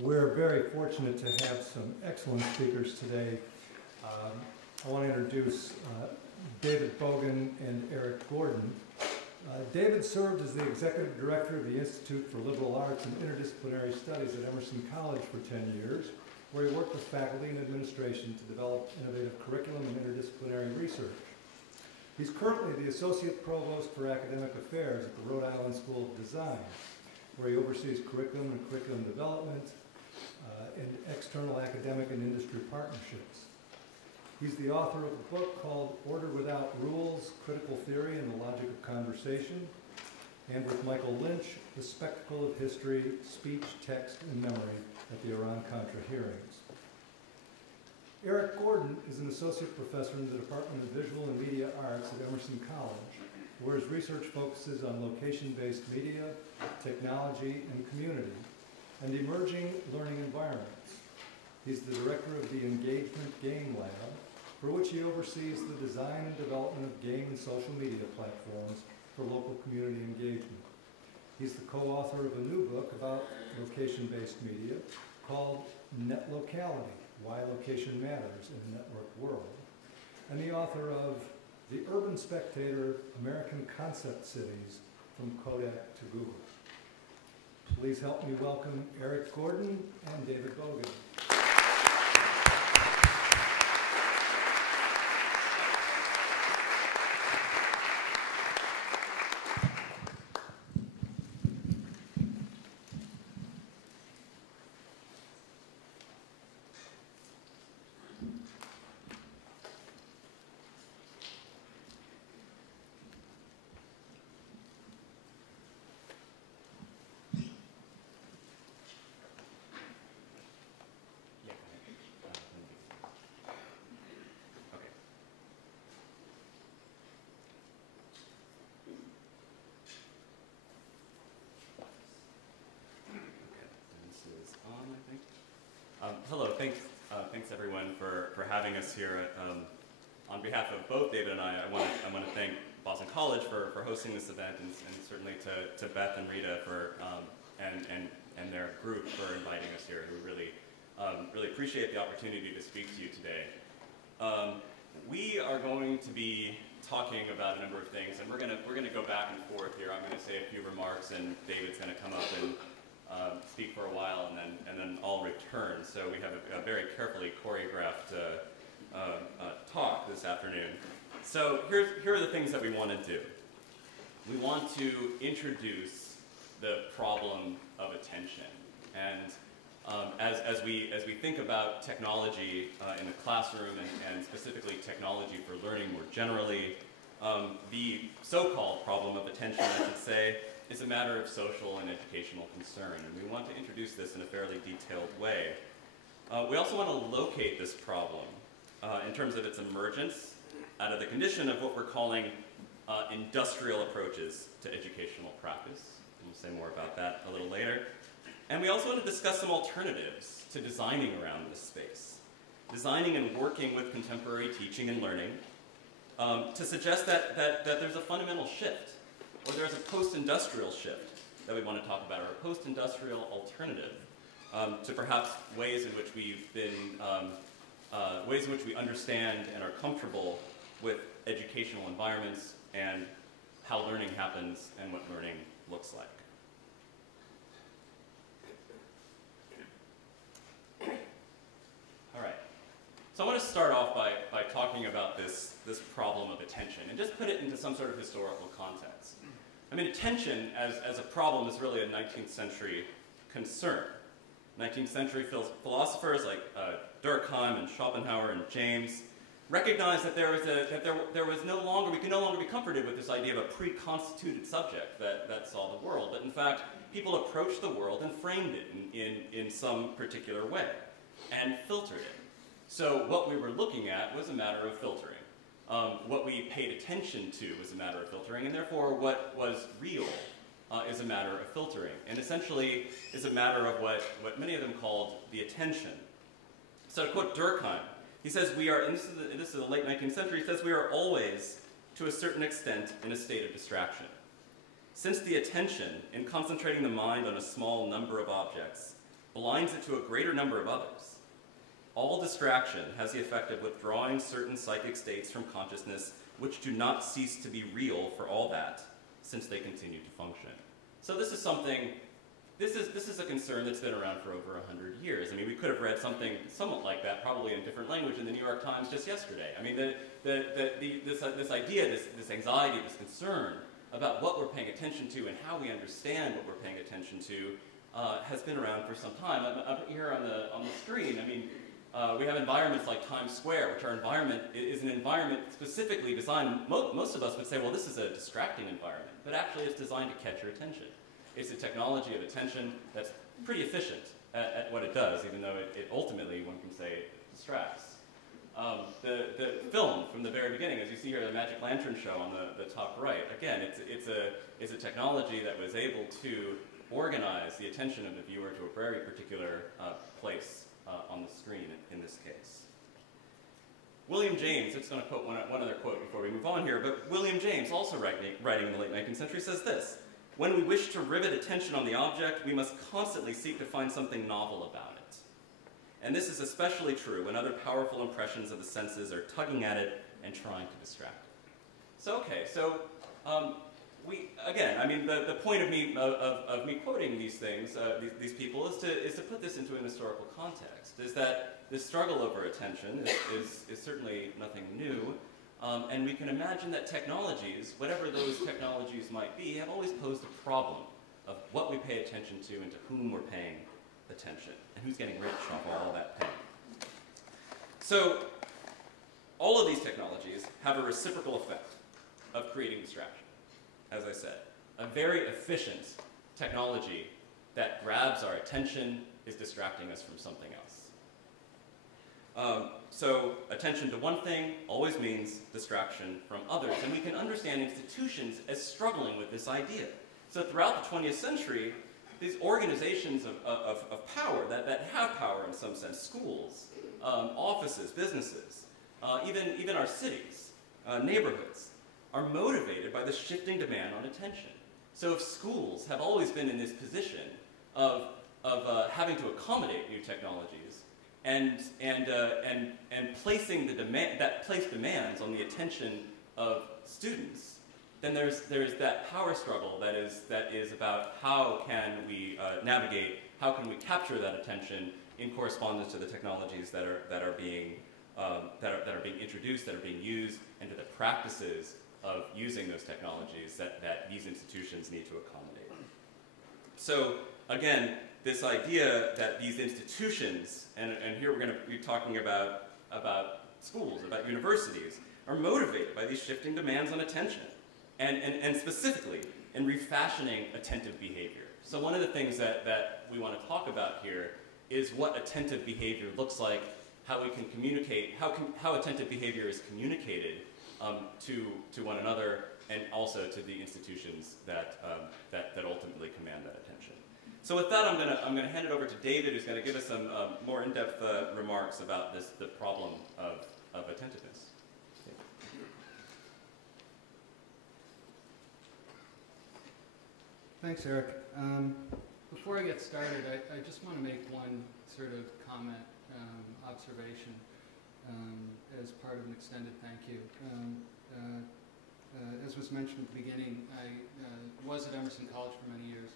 We're very fortunate to have some excellent speakers today. I want to introduce David Bogen and Eric Gordon. David served as the Executive Director of the Institute for Liberal Arts and Interdisciplinary Studies at Emerson College for 10 years, where he worked with faculty and administration to develop innovative curriculum and interdisciplinary research. He's currently the Associate Provost for Academic Affairs at the Rhode Island School of Design, where he oversees curriculum and curriculum development and external academic and industry partnerships. He's the author of a book called Order Without Rules, Critical Theory and the Logic of Conversation, and with Michael Lynch, The Spectacle of History, Speech, Text, and Memory at the Iran-Contra hearings. Eric Gordon is an associate professor in the Department of Visual and Media Arts at Emerson College, where his research focuses on location-based media, technology, and community, and emerging learning environments. He's the director of the Engagement Game Lab, for which he oversees the design and development of game and social media platforms for local community engagement. He's the co-author of a new book about location-based media called Net Locality, Why Location Matters in a Network World, and the author of The Urban Spectator, American Concept Cities, From Kodak to Google. Please help me welcome Eric Gordon and David Bogen. Hello, thanks everyone for having us here. On behalf of both David and I want to thank Boston College for hosting this event, and certainly to Beth and Rita for and their group for inviting us here. We really appreciate the opportunity to speak to you today. We are going to be talking about a number of things, and we're gonna go back and forth here. I'm going to say a few remarks, and David's going to come up and speak for a while, and then I'll return. So we have a very carefully choreographed talk this afternoon. So here are the things that we want to do. We want to introduce the problem of attention, and as we think about technology in the classroom and specifically technology for learning more generally, the so-called problem of attention, I should say, is a matter of social and educational concern, and we want to introduce this in a fairly detailed way. We also want to locate this problem in terms of its emergence out of the condition of what we're calling industrial approaches to educational practice. And we'll say more about that a little later. And we also want to discuss some alternatives to designing around this space, designing and working with contemporary teaching and learning to suggest that there's a fundamental shift, or there's a post-industrial shift that we want to talk about, or a post-industrial alternative to perhaps ways in which we've been, ways in which we understand and are comfortable with educational environments and how learning happens and what learning looks like. All right. So I want to start off by talking about this problem of attention and just put it into some sort of historical context. I mean, attention as a problem is really a 19th century concern. 19th century philosophers like Durkheim and Schopenhauer and James recognized that we could no longer be comforted with this idea of a pre-constituted subject that saw the world, but in fact, people approached the world and framed it in some particular way and filtered it. So what we were looking at was a matter of filtering. What we paid attention to was a matter of filtering, and therefore what was real is a matter of filtering, and essentially is a matter of what many of them called the attention. So to quote Durkheim, he says we are, and this is the late 19th century, he says we are always, to a certain extent, in a state of distraction. Since the attention, in concentrating the mind on a small number of objects, blinds it to a greater number of others. All distraction has the effect of withdrawing certain psychic states from consciousness which do not cease to be real for all that, since they continue to function. So this is something, this is a concern that's been around for over 100 years. I mean, we could have read something somewhat like that, probably in a different language, in the New York Times just yesterday. I mean, this idea, this anxiety, this concern about what we're paying attention to and how we understand what we're paying attention to has been around for some time. Up here on the screen, I mean, we have environments like Times Square, which our environment is an environment specifically designed, most of us would say, well, this is a distracting environment, but actually it's designed to catch your attention. It's a technology of attention that's pretty efficient at what it does, even though it ultimately, one can say, distracts. The film from the very beginning, as you see here, the Magic Lantern show on the top right, again, it's a technology that was able to organize the attention of the viewer to a very particular place on the screen in this case. William James, I'm just going to quote one other quote before we move on here, but William James, also writing in the late 19th century, says this: "When we wish to rivet attention on the object, we must constantly seek to find something novel about it. And this is especially true when other powerful impressions of the senses are tugging at it and trying to distract it." So, okay, so again, I mean, the point of me quoting these things, these people, is to put this into an historical context. Is that this struggle over attention is certainly nothing new, and we can imagine that technologies, whatever those technologies might be, have always posed a problem of what we pay attention to and to whom we're paying attention, and who's getting rich off all that pain. So, all of these technologies have a reciprocal effect of creating distraction. As I said, a very efficient technology that grabs our attention is distracting us from something else. So attention to one thing always means distraction from others, and we can understand institutions as struggling with this idea. So throughout the 20th century, these organizations of power, that have power in some sense, schools, offices, businesses, even our cities, neighborhoods, are motivated by the shifting demand on attention. So if schools have always been in this position of having to accommodate new technologies and placing place demands on the attention of students, then there's that power struggle that is about how can we navigate, how can we capture that attention in correspondence to the technologies that are being introduced, that are being used, and to the practices of using those technologies that these institutions need to accommodate. So again, this idea that these institutions, and here we're going to be talking about schools, about universities, are motivated by these shifting demands on attention, and specifically in refashioning attentive behavior. So one of the things that we want to talk about here is what attentive behavior looks like, how we can communicate, how attentive behavior is communicated to one another, and also to the institutions that ultimately command that attention. So with that, I'm gonna hand it over to David, who's going to give us some more in-depth remarks about the problem of attentiveness. Thanks, Eric. Before I get started, I just want to make one sort of comment, observation, as part of an extended thank you. As was mentioned at the beginning, I was at Emerson College for many years.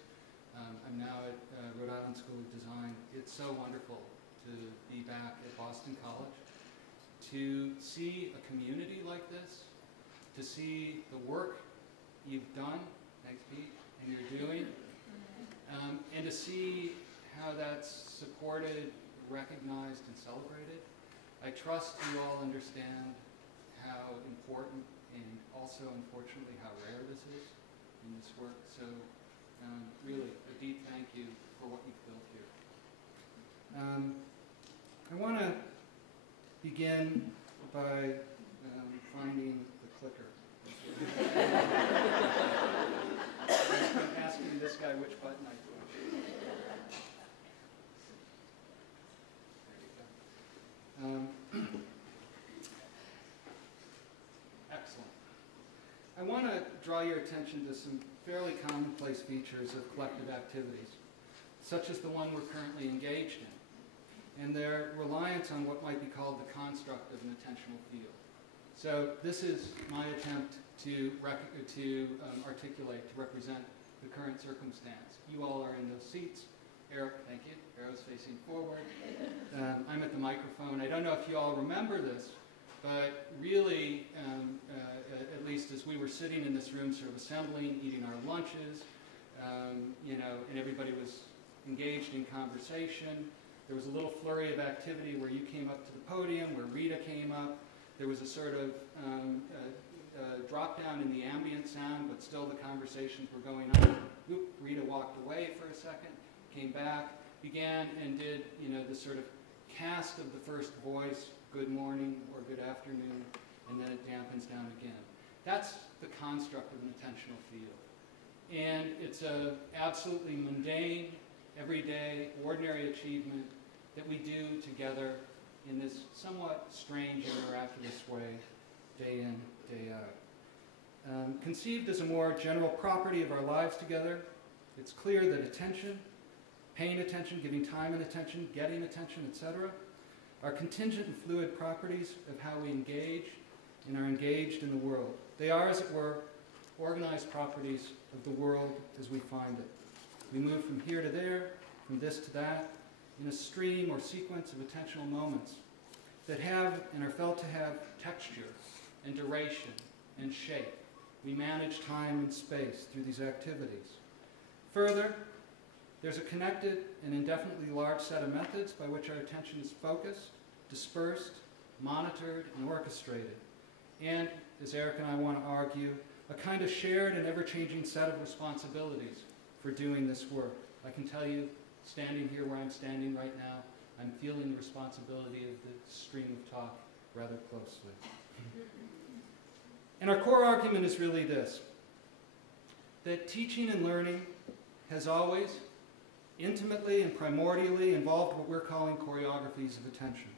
I'm now at Rhode Island School of Design. It's so wonderful to be back at Boston College, to see a community like this, to see the work you've done, thanks Pete, and you're doing, and to see how that's supported, recognized, and celebrated. I trust you all understand how important and also, unfortunately, how rare this is in this work. So really, a deep thank you for what you've built here. I want to begin by finding the clicker. I'm asking this guy which button I push. There you go. Excellent. I want to draw your attention to some fairly commonplace features of collective activities. such as the one we're currently engaged in, and their reliance on what might be called the construct of an attentional field. So this is my attempt to articulate, to represent the current circumstance. You all are in those seats. Eric, thank you. Arrow's facing forward. I'm at the microphone. I don't know if you all remember this, but really, at least as we were sitting in this room, sort of assembling, eating our lunches, and everybody was engaged in conversation. There was a little flurry of activity where you came up to the podium, where Rita came up. There was a sort of drop down in the ambient sound, but still the conversations were going on. Oop, Rita walked away for a second, came back, began and did, the sort of cast of the first voice, good morning or good afternoon, and then it dampens down again. That's the construct of an attentional field. And it's a absolutely mundane, everyday, ordinary achievement that we do together in this somewhat strange and miraculous way, day in, day out. Conceived as a more general property of our lives together, it's clear that attention, paying attention, giving time and attention, getting attention, etc., are contingent and fluid properties of how we engage and are engaged in the world. They are, as it were, organized properties of the world as we find it. We move from here to there, from this to that, in a stream or sequence of attentional moments that have and are felt to have texture and duration and shape. We manage time and space through these activities. Further, there's a connected and indefinitely large set of methods by which our attention is focused, dispersed, monitored, and orchestrated. And, as Eric and I want to argue, a kind of shared and ever-changing set of responsibilities for doing this work. I can tell you, standing here where I'm standing right now, I'm feeling the responsibility of the stream of talk rather closely. And our core argument is really this, that teaching and learning has always intimately and primordially involved what we're calling choreographies of attention.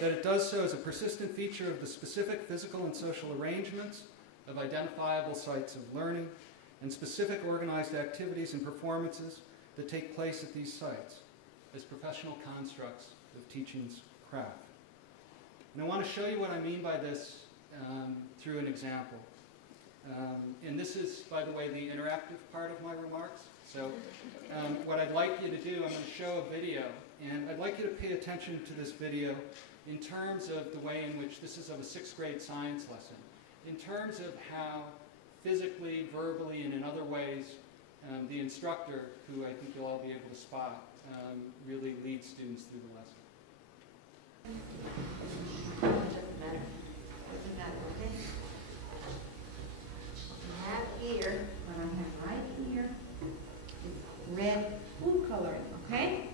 That it does so as a persistent feature of the specific physical and social arrangements of identifiable sites of learning and specific organized activities and performances that take place at these sites as professional constructs of teaching's craft. And I want to show you what I mean by this through an example. And this is, by the way, the interactive part of my remarks. So what I'd like you to do, I'm going to show a video, and I'd like you to pay attention to this video in terms of the way in which this is of a 6th grade science lesson, in terms of how physically, verbally, and in other ways, the instructor, who I think you'll all be able to spot, really leads students through the lesson. Doesn't matter. Doesn't matter, okay? I have here, what I have right here, is red food coloring, okay?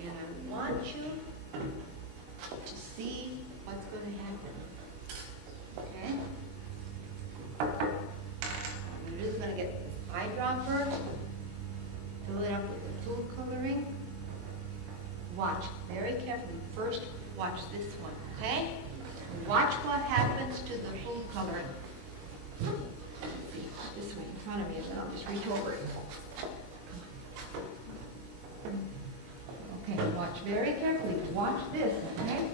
And I want you to see what's going to happen, okay? You're just going to get this eyedropper, fill it up with the food coloring. Watch very carefully. First, watch this one, okay? Watch what happens to the food coloring. This way in front of me, and then I'll just reach over it. Okay, watch very carefully. Watch this, okay?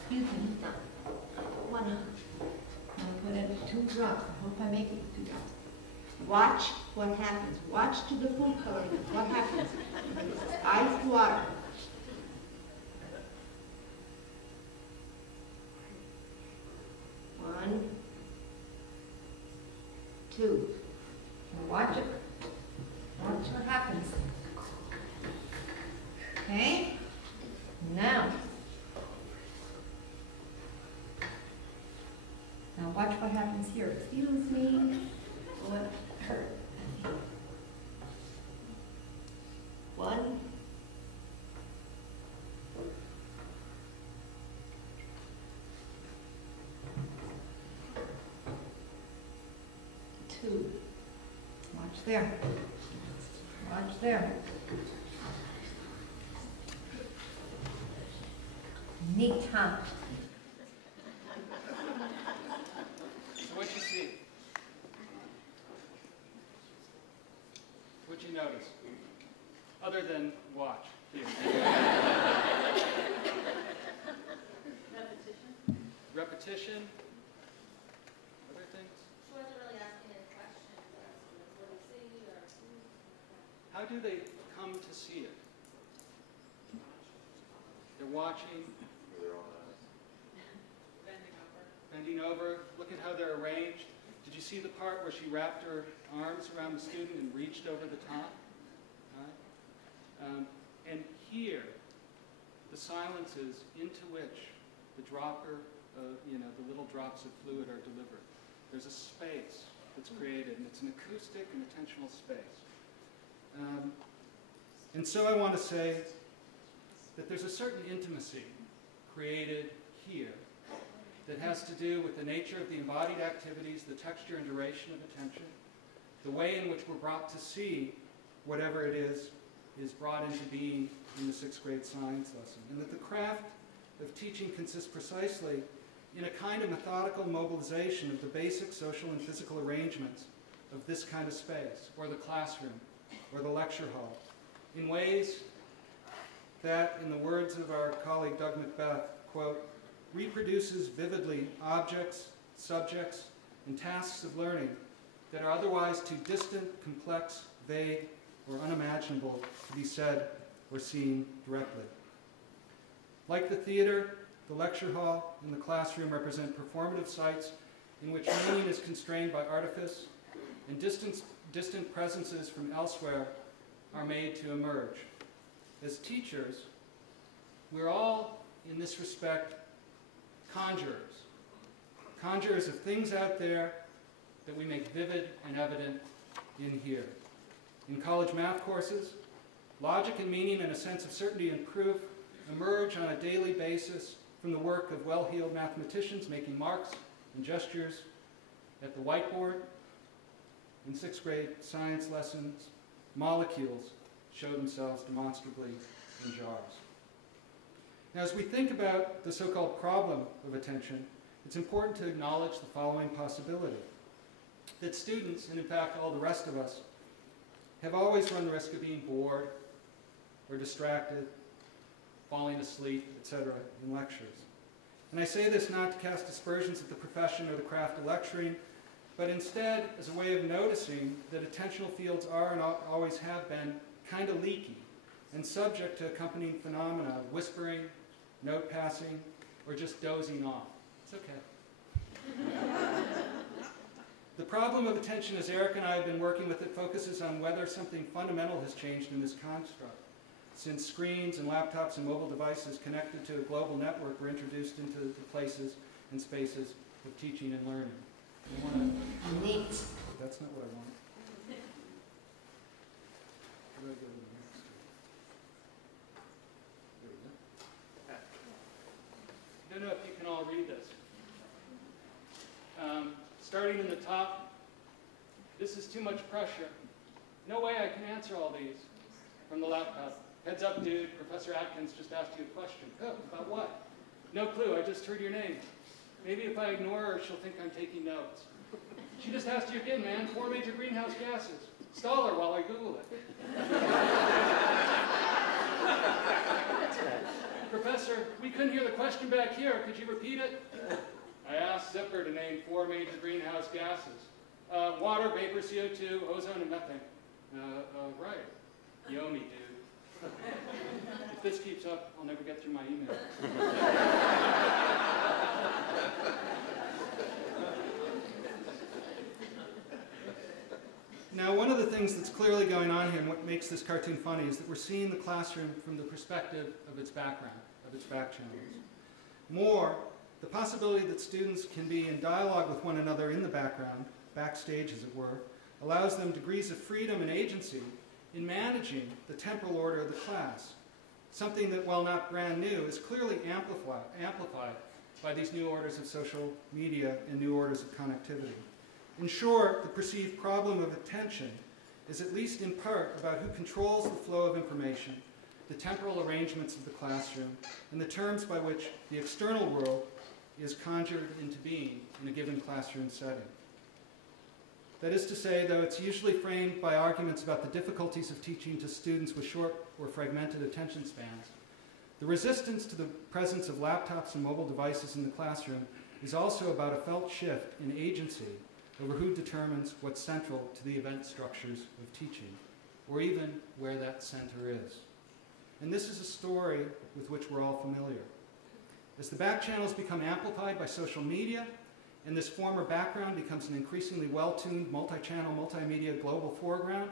Excuse me. I want to put in 2 drops. I hope I make it 2 drops. Watch what happens. Watch to the food coloring. What happens? Ice water. One, 2. Now watch it. Watch what happens. Okay? Now watch what happens here. Excuse me. What hurt? 1, 2. Watch there. Watch there. Neat, huh? So what you see? What you notice? watch. Here. Repetition. Other things? She wasn't really asking any questions. What do you see or... How do they come to see it? They're watching. Bending over. Look at how they're arranged. Did you see the part where she wrapped her arms around the student and reached over the top? And here, the silences into which the dropper, the little drops of fluid are delivered. There's a space that's created, and it's an acoustic and attentional space. And so I want to say that there's a certain intimacy created here that has to do with the nature of the embodied activities, the texture and duration of attention, the way in which we're brought to see whatever it is brought into being in the 6th grade science lesson. And that the craft of teaching consists precisely in a kind of methodical mobilization of the basic social and physical arrangements of this kind of space, or the classroom, or the lecture hall, in ways that, in the words of our colleague Doug Macbeth, quote, reproduces vividly objects, subjects, and tasks of learning that are otherwise too distant, complex, vague, or unimaginable to be said or seen directly. Like the theater, the lecture hall, and the classroom represent performative sites in which meaning is constrained by artifice, and distant presences from elsewhere are made to emerge. As teachers, we're all, in this respect, conjurers of things out there that we make vivid and evident in here. In college math courses, logic and meaning and a sense of certainty and proof emerge on a daily basis from the work of well-heeled mathematicians making marks and gestures at the whiteboard. In 6th grade science lessons, molecules show themselves demonstrably in jars. Now, as we think about the so-called problem of attention, it's important to acknowledge the following possibility: that students, and in fact all the rest of us, have always run the risk of being bored or distracted, falling asleep, etc. in lectures. And I say this not to cast aspersions at the profession or the craft of lecturing, but instead as a way of noticing that attentional fields are and always have been kind of leaky and subject to accompanying phenomena of whispering, note passing, or just dozing off. It's okay. The problem of attention, as Eric and I have been working with it, focuses on whether something fundamental has changed in this construct, since screens and laptops and mobile devices connected to a global network were introduced into the places and spaces of teaching and learning. Neat. That's not what I want. Where do I go to the next? There we go. I don't know if you can all read this. Starting in the top, this is too much pressure. No way I can answer all these. From the laptop. Heads up, dude. Professor Atkins just asked you a question. Oh, about what? No clue. I just heard your name. Maybe if I ignore her, she'll think I'm taking notes. She just asked you again, man. 4 major greenhouse gases. Stall her while I Google it. Professor, we couldn't hear the question back here. Could you repeat it? I asked Zipper to name 4 major greenhouse gases. Water, vapor, CO2, ozone, and methane. Right. Yomi, dude. If this keeps up, I'll never get through my email. Now, one of the things that's clearly going on here and what makes this cartoon funny is that we're seeing the classroom from the perspective of its background, of its back channels. More, the possibility that students can be in dialogue with one another in the background, backstage as it were, allows them degrees of freedom and agency in managing the temporal order of the class, something that, while not brand new, is clearly amplified by these new orders of social media and new orders of connectivity. In short, the perceived problem of attention is at least in part about who controls the flow of information, the temporal arrangements of the classroom, and the terms by which the external world is conjured into being in a given classroom setting. That is to say, though it's usually framed by arguments about the difficulties of teaching to students with short or fragmented attention spans, the resistance to the presence of laptops and mobile devices in the classroom is also about a felt shift in agency over who determines what's central to the event structures of teaching, or even where that center is. And this is a story with which we're all familiar. As the back channels become amplified by social media, and this former background becomes an increasingly well-tuned, multi-channel, multimedia global foreground,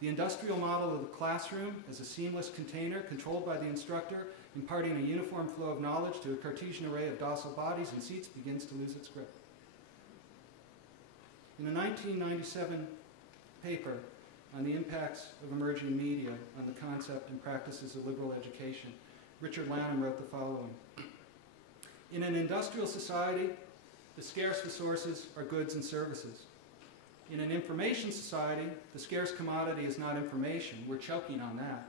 the industrial model of the classroom as a seamless container controlled by the instructor, imparting a uniform flow of knowledge to a Cartesian array of docile bodies and seats, begins to lose its grip. In a 1997 paper on the impacts of emerging media on the concept and practices of liberal education, Richard Lanham wrote the following. In an industrial society, the scarce resources are goods and services. In an information society, the scarce commodity is not information. We're choking on that.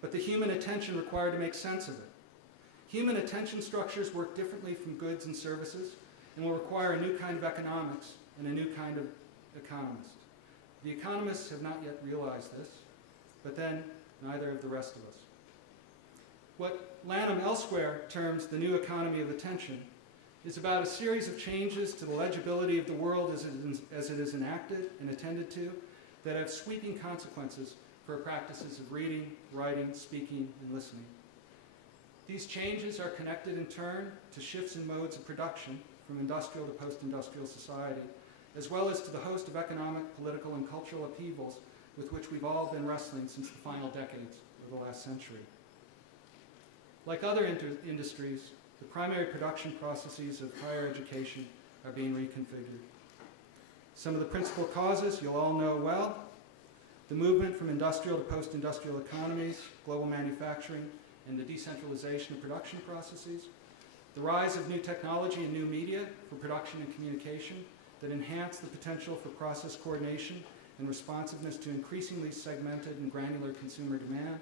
But the human attention required to make sense of it. Human attention structures work differently from goods and services and will require a new kind of economics and a new kind of economist. The economists have not yet realized this, but then neither have the rest of us. What Lanham elsewhere terms the new economy of attention is about a series of changes to the legibility of the world as it is enacted and attended to that have sweeping consequences for practices of reading, writing, speaking, and listening. These changes are connected in turn to shifts in modes of production from industrial to post-industrial society, as well as to the host of economic, political, and cultural upheavals with which we've all been wrestling since the final decades of the last century. Like other industries, the primary production processes of higher education are being reconfigured. Some of the principal causes you'll all know well: the movement from industrial to post-industrial economies, global manufacturing, and the decentralization of production processes, the rise of new technology and new media for production and communication that enhance the potential for process coordination and responsiveness to increasingly segmented and granular consumer demand,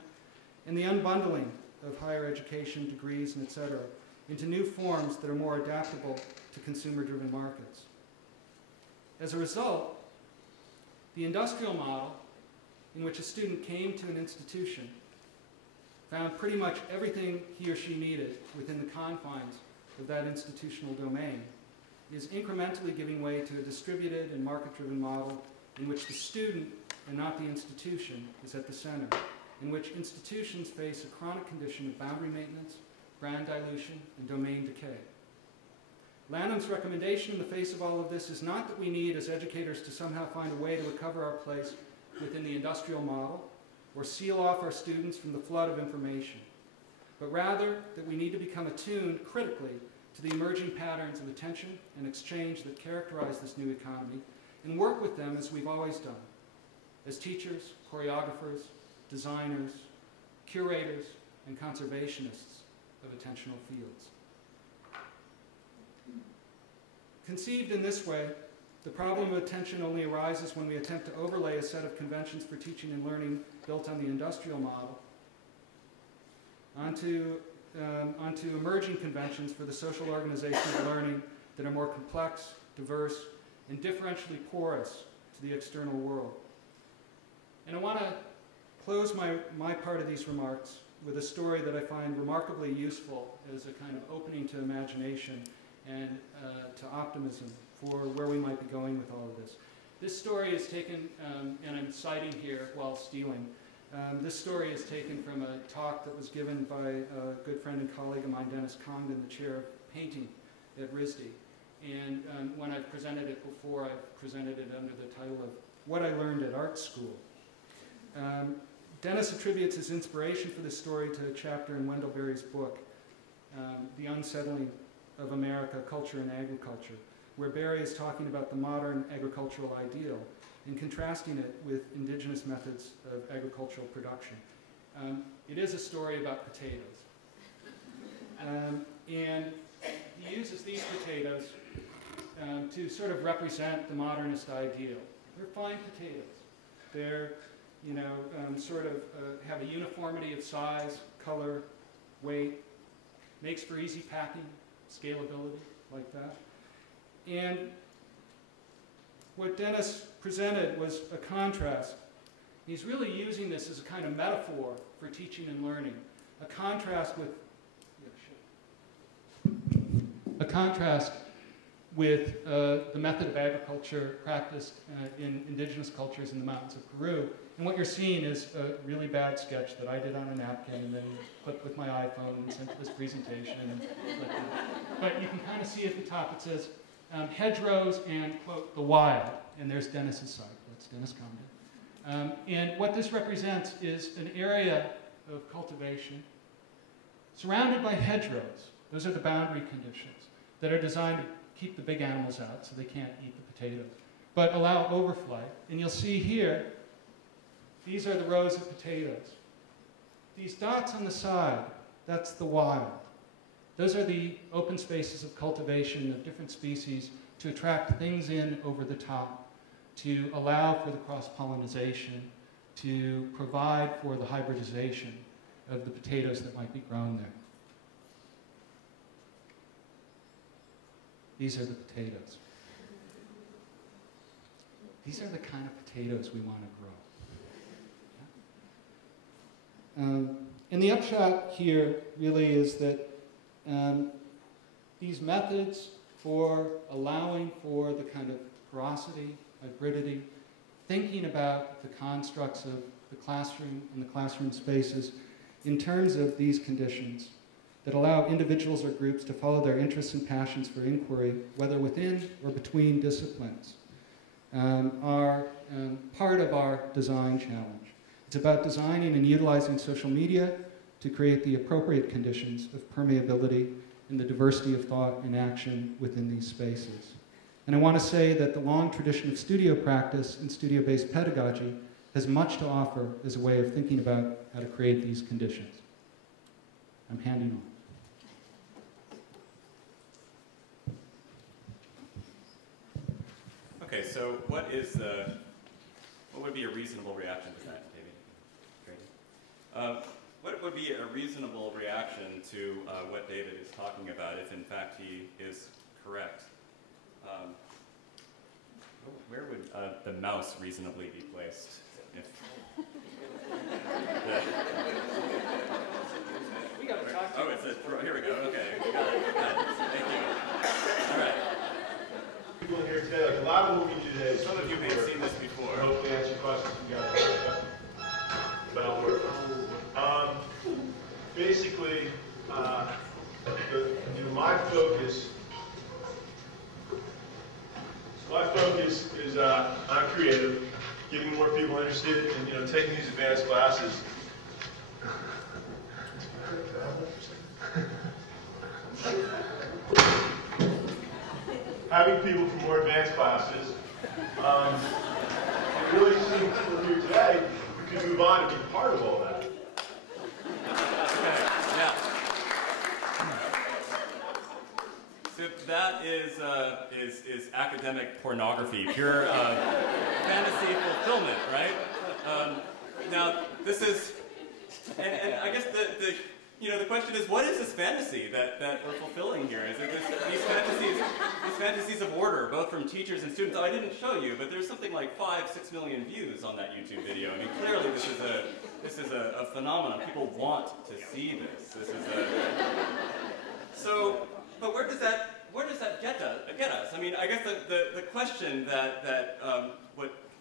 and the unbundling of higher education degrees and et cetera into new forms that are more adaptable to consumer-driven markets. As a result, the industrial model in which a student came to an institution found pretty much everything he or she needed within the confines of that institutional domain is incrementally giving way to a distributed and market-driven model in which the student and not the institution is at the center, in which institutions face a chronic condition of boundary maintenance, brand dilution, and domain decay. Lanham's recommendation in the face of all of this is not that we need, as educators, to somehow find a way to recover our place within the industrial model or seal off our students from the flood of information, but rather that we need to become attuned critically to the emerging patterns of attention and exchange that characterize this new economy and work with them as we've always done, as teachers, choreographers, designers, curators, and conservationists of attentional fields. Conceived in this way, the problem of attention only arises when we attempt to overlay a set of conventions for teaching and learning built on the industrial model onto emerging conventions for the social organization of learning that are more complex, diverse, and differentially porous to the external world. And I want to close my part of these remarks with a story that I find remarkably useful as a kind of opening to imagination and to optimism for where we might be going with all of this. This story is taken, and I'm citing here while stealing, this story is taken from a talk that was given by a good friend and colleague of mine, Dennis Congdon, the chair of painting at RISD. And when I've presented it before, I've presented it under the title of What I Learned at Art School. Dennis attributes his inspiration for this story to a chapter in Wendell Berry's book, The Unsettling of America, Culture and Agriculture, where Berry is talking about the modern agricultural ideal and contrasting it with indigenous methods of agricultural production. It is a story about potatoes. And he uses these potatoes to sort of represent the modernist ideal. They're fine potatoes. They're, sort of have a uniformity of size, color, weight, makes for easy packing, scalability, like that. And what Dennis presented was a contrast. He's really using this as a kind of metaphor for teaching and learning. A contrast with the method of agriculture practiced in indigenous cultures in the mountains of Peru. And what you're seeing is a really bad sketch that I did on a napkin and then clipped with my iPhone and sent to this presentation. But you can kind of see at the top it says hedgerows and, quote, the wild. And there's Dennis's site. That's Dennis Condon. And what this represents is an area of cultivation surrounded by hedgerows. Those are the boundary conditions that are designed to keep the big animals out so they can't eat the potatoes, but allow overflight. And you'll see here, these are the rows of potatoes. These dots on the side, that's the wild. Those are the open spaces of cultivation of different species to attract things in over the top, to allow for the cross-pollination, to provide for the hybridization of the potatoes that might be grown there. These are the potatoes. These are the kind of potatoes we want to grow. And the upshot here really is that these methods for allowing for the kind of porosity, hybridity, thinking about the constructs of the classroom and the classroom spaces in terms of these conditions that allow individuals or groups to follow their interests and passions for inquiry, whether within or between disciplines, are part of our design challenge. It's about designing and utilizing social media to create the appropriate conditions of permeability and the diversity of thought and action within these spaces. And I want to say that the long tradition of studio practice and studio-based pedagogy has much to offer as a way of thinking about how to create these conditions. I'm handing on. Okay, so what would be a reasonable reaction to that, David? What would be a reasonable reaction to what David is talking about if, in fact, he is correct? Where would the mouse reasonably be placed? If We got to talk to here we go. Okay, got it. Thank you. All right. People here today, like a lot of what we do today. Some of you may have seen this before. Hopefully answer questions you got about work. Basically, my focus. My focus is I'm creative, getting more people interested in taking these advanced classes. Having people from more advanced classes. It really seems people here today who can move on and be part of all that. Okay, yeah. So that is academic pornography, pure fantasy fulfillment, right? Now this is, and I guess the question is, what is this fantasy that we're fulfilling here? Is it these fantasies of order, both from teachers and students? Oh, I didn't show you, but there's something like 5-6 million views on that YouTube video. I mean, clearly this is a phenomenon. People want to see this. But where does that get us? I mean, I guess the question that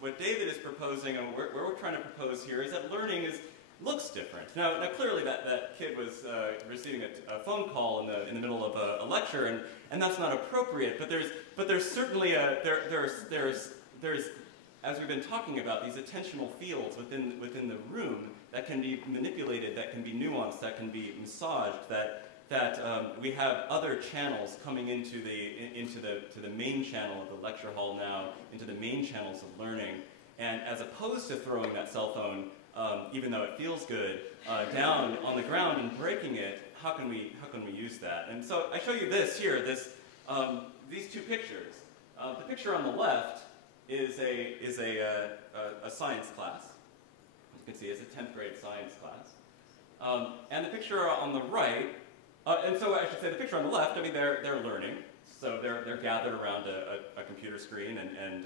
what David is proposing and where we're trying to propose here is that learning looks different. Now clearly that kid was receiving a phone call in the middle of a lecture, and that's not appropriate. But there's certainly there's as we've been talking about, these attentional fields within the room that can be manipulated, that can be nuanced, that can be massaged, that we have other channels coming into the main channel of the lecture hall now, into the main channels of learning, and as opposed to throwing that cell phone, even though it feels good, down on the ground and breaking it, how can we use that? And so I show you this here, these two pictures. The picture on the left is a science class. You can see it's a 10th grade science class. And the picture on the right, and so I should say the picture on the left, I mean they're learning. So they're gathered around a computer screen and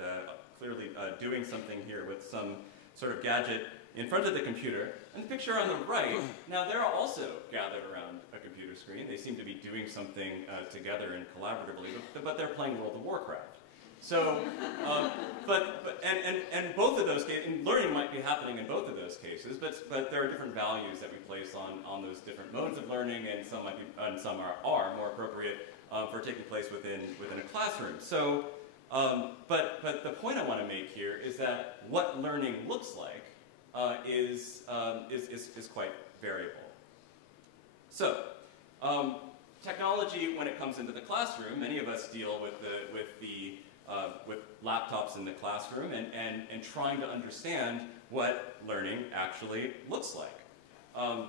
clearly doing something here with some sort of gadget in front of the computer. And the picture on the right, now they're also gathered around a computer screen. They seem to be doing something together and collaboratively, but they're playing World of Warcraft. So, and both of those cases, and learning might be happening in both of those cases, but there are different values that we place on those different modes of learning, and some might be, and some are more appropriate for taking place within a classroom. So, but the point I want to make here is that what learning looks like is quite variable. So, technology, when it comes into the classroom, many of us deal with laptops in the classroom and trying to understand what learning actually looks like.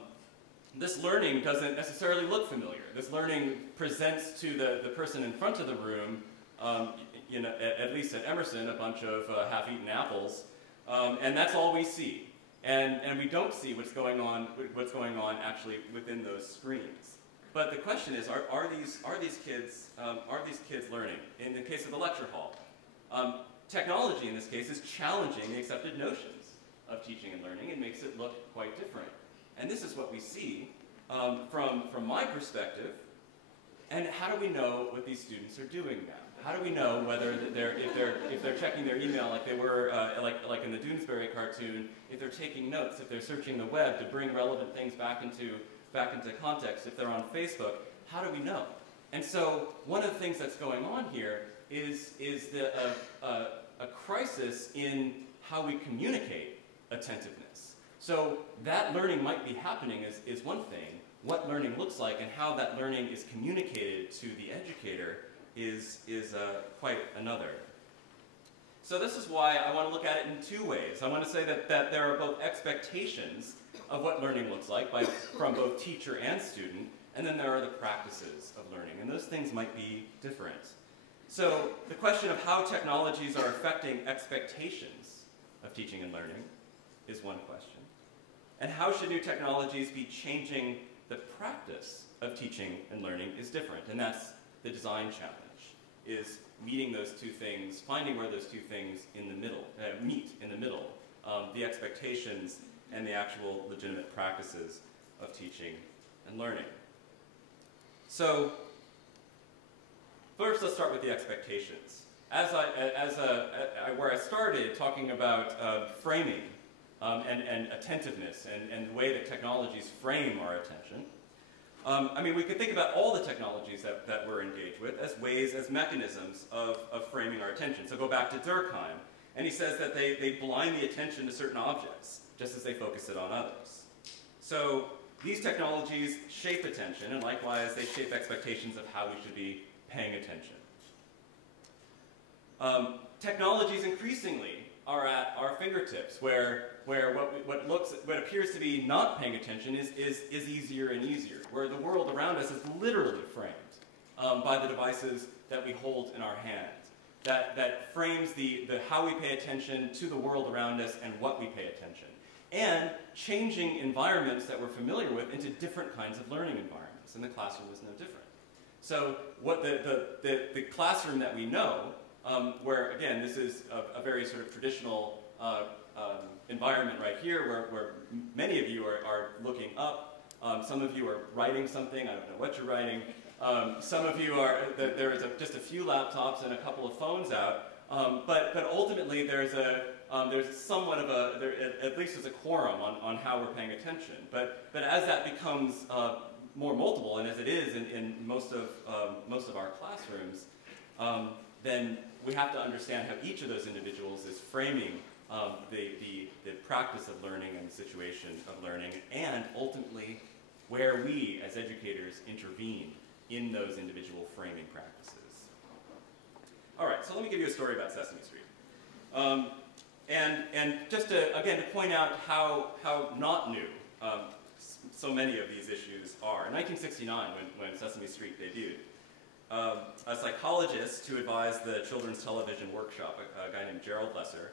This learning doesn't necessarily look familiar. This learning presents to the person in front of the room, at least at Emerson, a bunch of half-eaten apples, and that's all we see. And we don't see what's going on actually within those screens. But the question is, are these kids learning? In the case of the lecture hall, technology in this case is challenging the accepted notions of teaching and learning. It makes it look quite different. And this is what we see from my perspective. And how do we know what these students are doing now? How do we know whether if they're checking their email like they were like in the Doonesbury cartoon, if they're taking notes, if they're searching the web to bring relevant things back into context, if they're on Facebook? How do we know? And so one of the things that's going on here is a crisis in how we communicate attentiveness. So that learning might be happening is one thing. What learning looks like and how that learning is communicated to the educator is quite another. So this is why I want to look at it in two ways. I want to say that there are both expectations of what learning looks like from both teacher and student, and then there are the practices of learning, and those things might be different. So the question of how technologies are affecting expectations of teaching and learning is one question. And how should new technologies be changing the practice of teaching and learning is different, and that's the design challenge, is meeting those two things, finding where those two things meet in the middle, the expectations and the actual legitimate practices of teaching and learning. So first, let's start with the expectations. Where I started talking about framing and attentiveness and the way that technologies frame our attention. I mean, we could think about all the technologies that we're engaged with as mechanisms of framing our attention. So go back to Durkheim, and he says that they blind the attention to certain objects, just as they focus it on others. So these technologies shape attention, and likewise, they shape expectations of how we should be paying attention. Technologies increasingly are at our fingertips, where what appears to be not paying attention is easier and easier, where the world around us is literally framed by the devices that we hold in our hands, that frames the how we pay attention to the world around us and what we pay attention, and changing environments that we're familiar with into different kinds of learning environments, and the classroom is no different. So what the classroom that we know, where again this is a very sort of traditional environment right here, where many of you are looking up. Some of you are writing something. I don't know what you're writing. Some of you are. There is just a few laptops and a couple of phones out. But ultimately, there's somewhat of at least there's a quorum on how we're paying attention. But as that becomes more multiple, and as it is in most of our classrooms, then we have to understand how each of those individuals is framing the practice of learning and the situation of learning, and ultimately where we as educators intervene in those individual framing practices. All right, so let me give you a story about Sesame Street. And just to point out how not new so many of these issues are. In 1969, when Sesame Street debuted, a psychologist who advised the Children's Television Workshop, a guy named Gerald Lesser,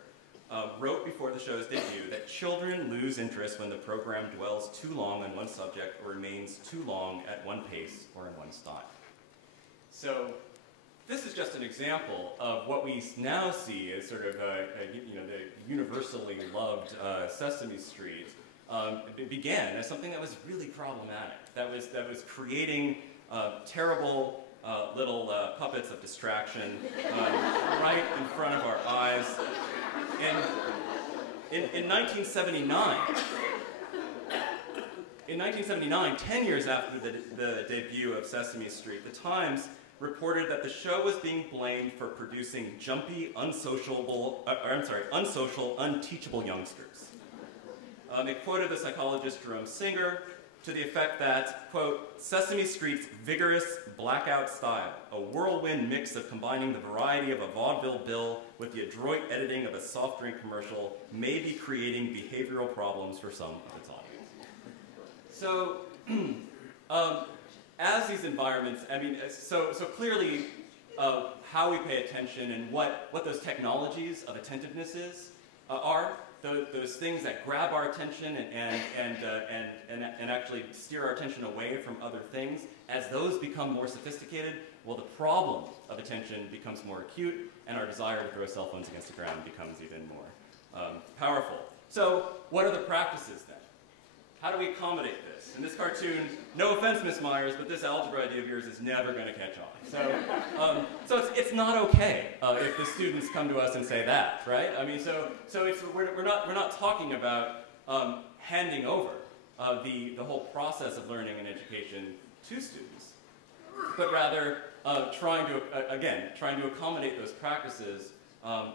wrote before the show's debut that children lose interest when the program dwells too long on one subject or remains too long at one pace or in one style. So this is just an example of what we now see as sort of you know, the universally loved Sesame Street. It began as something that was really problematic, that was creating terrible little puppets of distraction right in front of our eyes. And in 1979, 10 years after the debut of Sesame Street, the Times reported that the show was being blamed for producing jumpy, unsocial, unteachable youngsters. It quoted the psychologist Jerome Singer to the effect that, quote, Sesame Street's vigorous blackout style, a whirlwind mix of combining the variety of a vaudeville bill with the adroit editing of a soft drink commercial, may be creating behavioral problems for some of its audience. So, as these environments, I mean, so clearly how we pay attention and what those technologies of attentiveness are, those things that grab our attention and actually steer our attention away from other things, as those become more sophisticated, well, the problem of attention becomes more acute, and our desire to throw cell phones against the ground becomes even more powerful. So, what are the practices then? How do we accommodate this? In this cartoon, no offense, Miss Myers, but this algebra idea of yours is never going to catch on. So it's not okay if the students come to us and say that, right? I mean, so we're not talking about handing over the whole process of learning and education to students, but rather trying to accommodate those practices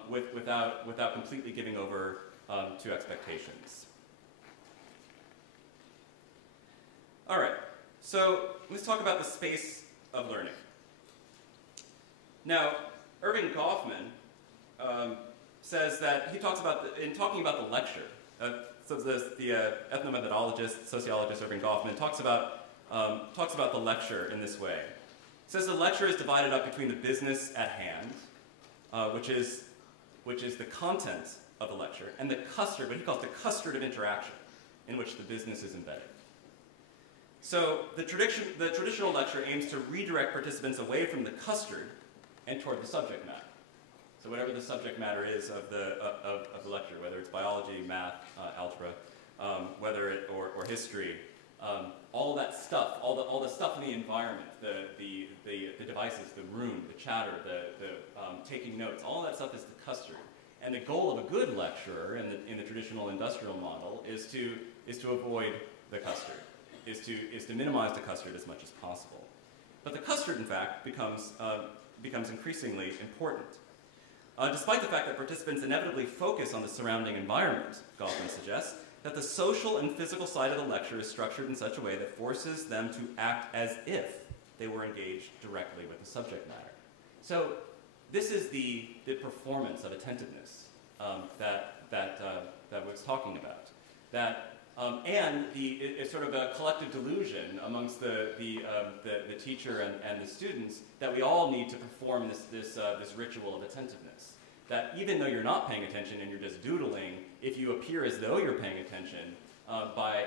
without completely giving over to expectations. All right, so let's talk about the space of learning. Now, Erving Goffman says that he talks about, in talking about the lecture, so the ethnomethodologist, sociologist Erving Goffman talks about the lecture in this way. He says the lecture is divided up between the business at hand, which is the content of the lecture, and the custard, what he calls the custard of interaction, in which the business is embedded. So the traditional lecture aims to redirect participants away from the custard and toward the subject matter. So whatever the subject matter is of the lecture, whether it's biology, math, algebra, or history, all that stuff, all the stuff in the environment, the devices, the room, the chatter, the taking notes, all that stuff is the custard. And the goal of a good lecturer in the traditional industrial model is to avoid the custard. Is to minimize the custard as much as possible. But the custard, in fact, becomes increasingly important. Despite the fact that participants inevitably focus on the surrounding environment, Goffman suggests, that the social and physical side of the lecture is structured in such a way that forces them to act as if they were engaged directly with the subject matter. So this is the performance of attentiveness that was talking about. And it's sort of a collective delusion amongst the teacher and the students that we all need to perform this ritual of attentiveness. That even though you're not paying attention and you're just doodling, if you appear as though you're paying attention by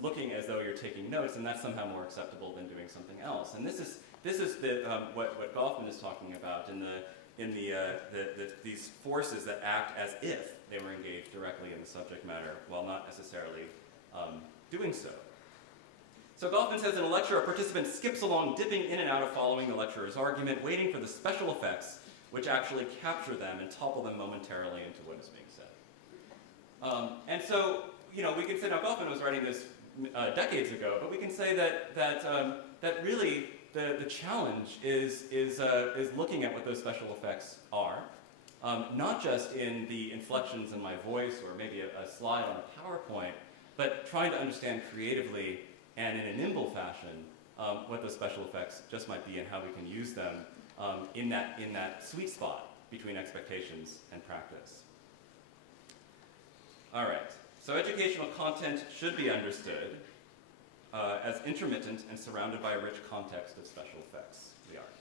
looking as though you're taking notes, then that's somehow more acceptable than doing something else. And this is what Goffman is talking about in these forces that act as if they were engaged directly in the subject matter while not necessarily doing so. So Goffman says in a lecture, a participant skips along, dipping in and out of following the lecturer's argument, waiting for the special effects which actually capture them and topple them momentarily into what is being said. And so, you know, we can say, now Goffman was writing this decades ago, but we can say that really the challenge is looking at what those special effects are, not just in the inflections in my voice or maybe a slide on a PowerPoint, but trying to understand creatively and in a nimble fashion what those special effects just might be and how we can use them in that sweet spot between expectations and practice. All right, so educational content should be understood as intermittent and surrounded by a rich context of special effects, we argue.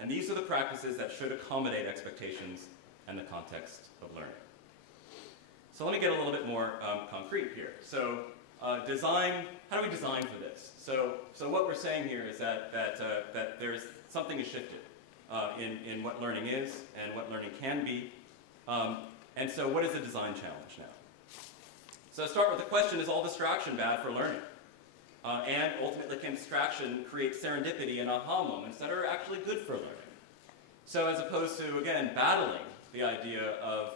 And these are the practices that should accommodate expectations and the context of learning. So let me get a little bit more concrete here. So design, how do we design for this? So what we're saying here is that something is shifted. in what learning is and what learning can be. And so what is the design challenge now? So start with the question, is all distraction bad for learning? And ultimately, can distraction create serendipity and aha moments that are actually good for learning? So as opposed to, again, battling the idea of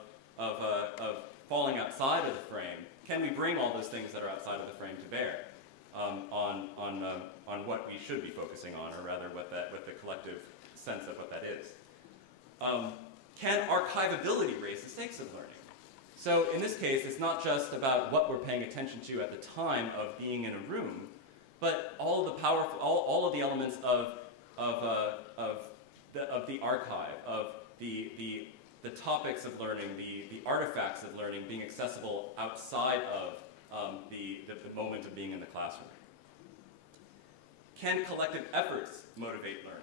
falling outside of the frame, can we bring all those things that are outside of the frame to bear on what we should be focusing on, or rather what the collective sense of what that is? Can archivability raise the stakes of learning? So in this case, it's not just about what we're paying attention to at the time of being in a room, but all of the elements of the archive, of the topics of learning, the artifacts of learning being accessible outside of the moment of being in the classroom. Can collective efforts motivate learning?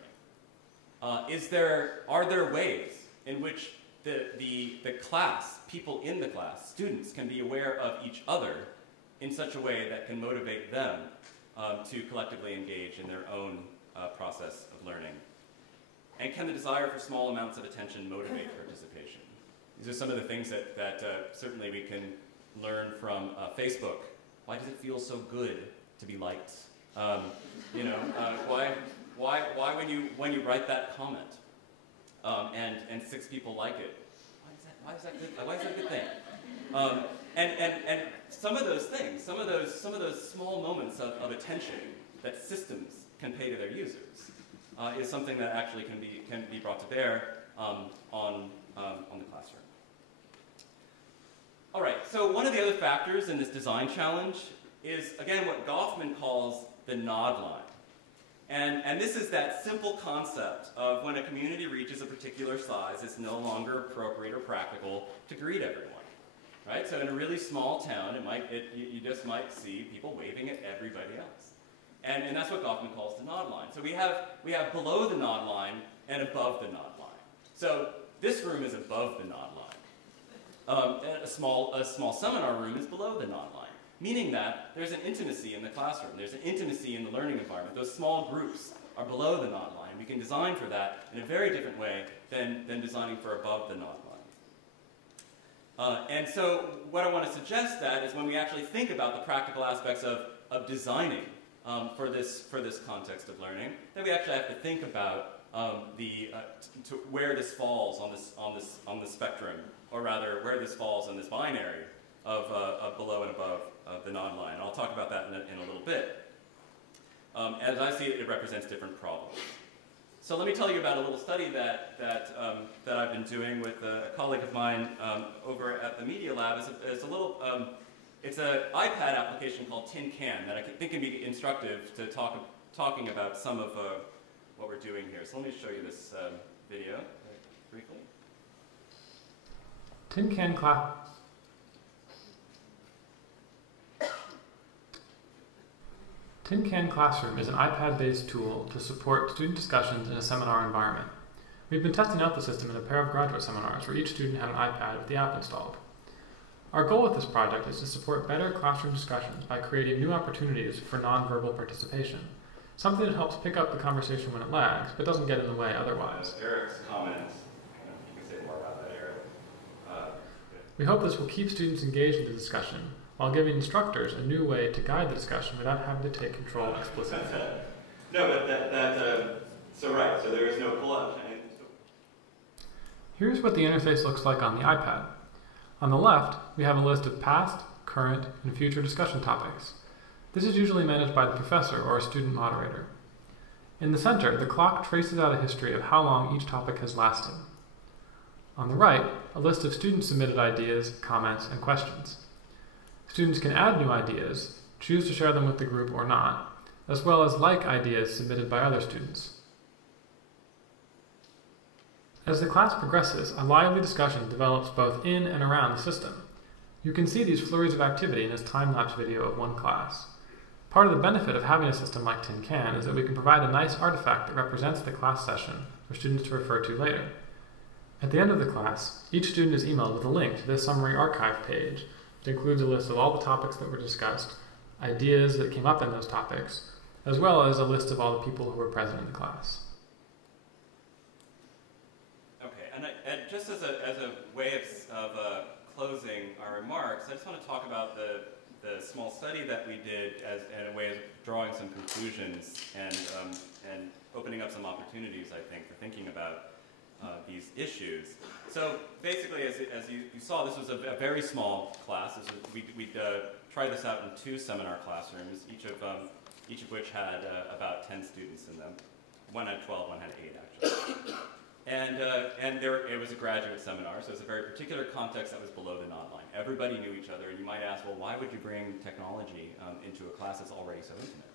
Are there ways in which the class, people in the class, students, can be aware of each other in such a way that can motivate them to collectively engage in their own process of learning? And can the desire for small amounts of attention motivate participation? These are some of the things that certainly we can learn from Facebook. Why does it feel so good to be liked? Why when you write that comment and 6 people like it, why is that good? Why is that a good thing? And some of those things, some of those small moments of attention that systems can pay to their users is something that actually can be brought to bear on the classroom. All right, so one of the other factors in this design challenge is, again, what Goffman calls the nod line. And this is that simple concept of when a community reaches a particular size, it's no longer appropriate or practical to greet everyone. Right? So in a really small town, you just might see people waving at everybody else. And that's what Goffman calls the nod line. So we have below the nod line and above the nod line. So this room is above the nod line. And a small seminar room is below the nod line, meaning that there's an intimacy in the classroom. There's an intimacy in the learning environment. Those small groups are below the nod line. We can design for that in a very different way than designing for above the nod line. And so what I want to suggest that is when we actually think about the practical aspects of designing for this context of learning, that we actually have to think about where this falls on the spectrum, or rather where this falls in this binary of below and above the nod line. And I'll talk about that in a little bit. As I see it, it represents different problems. So let me tell you about a little study that I've been doing with a colleague of mine over at the Media Lab. It's an iPad application called Tin Can that I think can be instructive to talking about some of what we're doing here. So let me show you this video briefly. Tin Can Classroom is an iPad-based tool to support student discussions in a seminar environment. We've been testing out the system in a pair of graduate seminars where each student had an iPad with the app installed. Our goal with this project is to support better classroom discussions by creating new opportunities for nonverbal participation, something that helps pick up the conversation when it lags, but doesn't get in the way otherwise. Eric's comments, you can say more about that, Eric. We hope this will keep students engaged in the discussion, while giving instructors a new way to guide the discussion without having to take control explicitly. No, but so there is no pull-up. Here's what the interface looks like on the iPad. On the left, we have a list of past, current, and future discussion topics. This is usually managed by the professor or a student moderator. In the center, the clock traces out a history of how long each topic has lasted. On the right, a list of student-submitted ideas, comments, and questions. Students can add new ideas, choose to share them with the group or not, as well as like ideas submitted by other students. As the class progresses, a lively discussion develops both in and around the system. You can see these flurries of activity in this time-lapse video of one class. Part of the benefit of having a system like Tin Can is that we can provide a nice artifact that represents the class session for students to refer to later. At the end of the class, each student is emailed with a link to this summary archive page that includes a list of all the topics that were discussed, ideas that came up in those topics, as well as a list of all the people who were present in the class. And just as a way of closing our remarks, I just want to talk about the small study that we did as a way of drawing some conclusions and opening up some opportunities, I think, for thinking about these issues. So basically, as you saw, this was a very small class. We tried this out in 2 seminar classrooms, each of which had about 10 students in them. One had 12, one had 8, actually. And it was a graduate seminar, so it was a very particular context that was below the knot line. Everybody knew each other, and you might ask, well, why would you bring technology into a class that's already so intimate?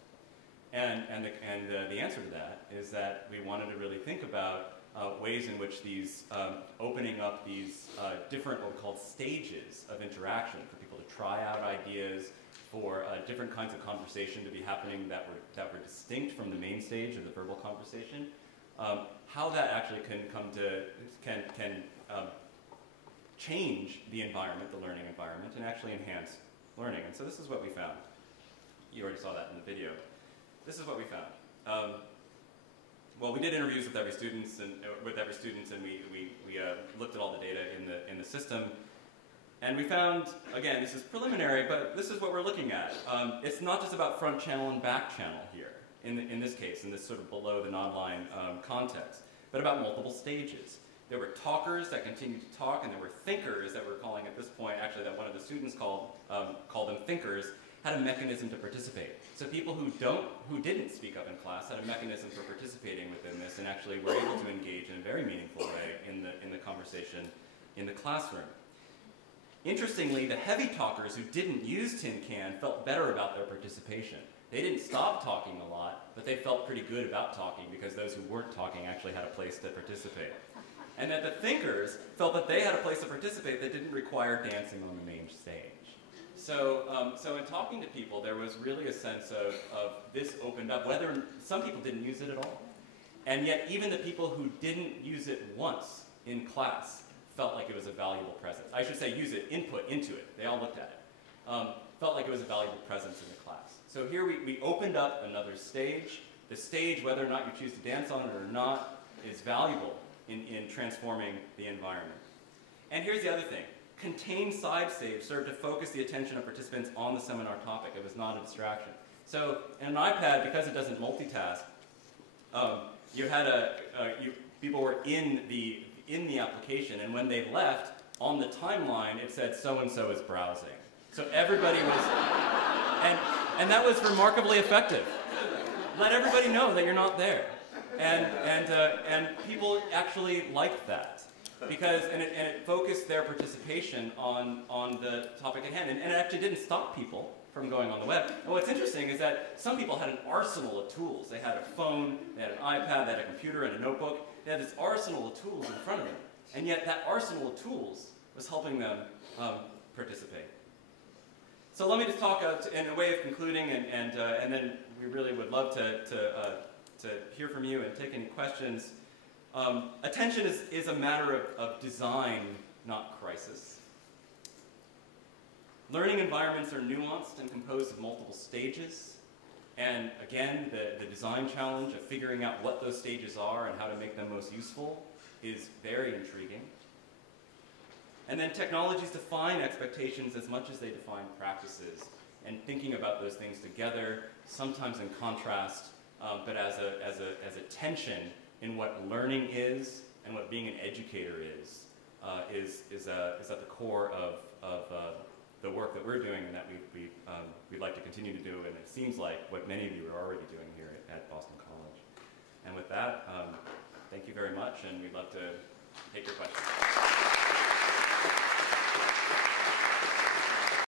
And the answer to that is that we wanted to really think about ways in which these, opening up these different what we call stages of interaction for people to try out ideas, for different kinds of conversation to be happening that were distinct from the main stage of the verbal conversation, how that actually can change the environment, the learning environment, and actually enhance learning. And so this is what we found. You already saw that in the video. This is what we found. Well, we did interviews with every student, and we looked at all the data in the system, and we found, again, this is preliminary, but this is what we're looking at. It's not just about front channel and back channel here, in this case, in this sort of below the knot line context, but about multiple stages. There were talkers that continued to talk, and there were thinkers that we're calling at this point, actually that one of the students called them thinkers, had a mechanism to participate. So people who didn't speak up in class had a mechanism for participating within this, and actually were able to engage in a very meaningful way in the conversation in the classroom. Interestingly, the heavy talkers who didn't use Tin Can felt better about their participation. They didn't stop talking a lot, but they felt pretty good about talking because those who weren't talking actually had a place to participate. And that the thinkers felt that they had a place to participate that didn't require dancing on the main stage. So in talking to people, there was really a sense of this opened up, whether some people didn't use it at all. And yet even the people who didn't use it once in class felt like it was a valuable presence. I should say use it, input into it. They all looked at it. Felt like it was a valuable presence in the class. So here we opened up another stage. The stage, whether or not you choose to dance on it or not, is valuable in transforming the environment. And here's the other thing. Contained side stage served to focus the attention of participants on the seminar topic. It was not a distraction. So in an iPad, because it doesn't multitask, you had people were in the application, and when they left, on the timeline, it said so-and-so is browsing. So everybody was, and that was remarkably effective. Let everybody know that you're not there. And people actually liked that. Because, and it focused their participation on the topic at hand. And it actually didn't stop people from going on the web. And what's interesting is that some people had an arsenal of tools. They had a phone, they had an iPad, they had a computer and a notebook. They had this arsenal of tools in front of them. And yet that arsenal of tools was helping them participate. So let me just talk in a way of concluding, and then we really would love to hear from you and take any questions. Attention is a matter of design, not crisis. Learning environments are nuanced and composed of multiple stages. And again, the design challenge of figuring out what those stages are and how to make them most useful is very intriguing. And then technologies define expectations as much as they define practices. And thinking about those things together, sometimes in contrast, but as a tension in what learning is and what being an educator is at the core of the work that we're doing and that we'd like to continue to do, and it seems like what many of you are already doing here at Boston College. And with that, thank you very much, and we'd love to take your questions.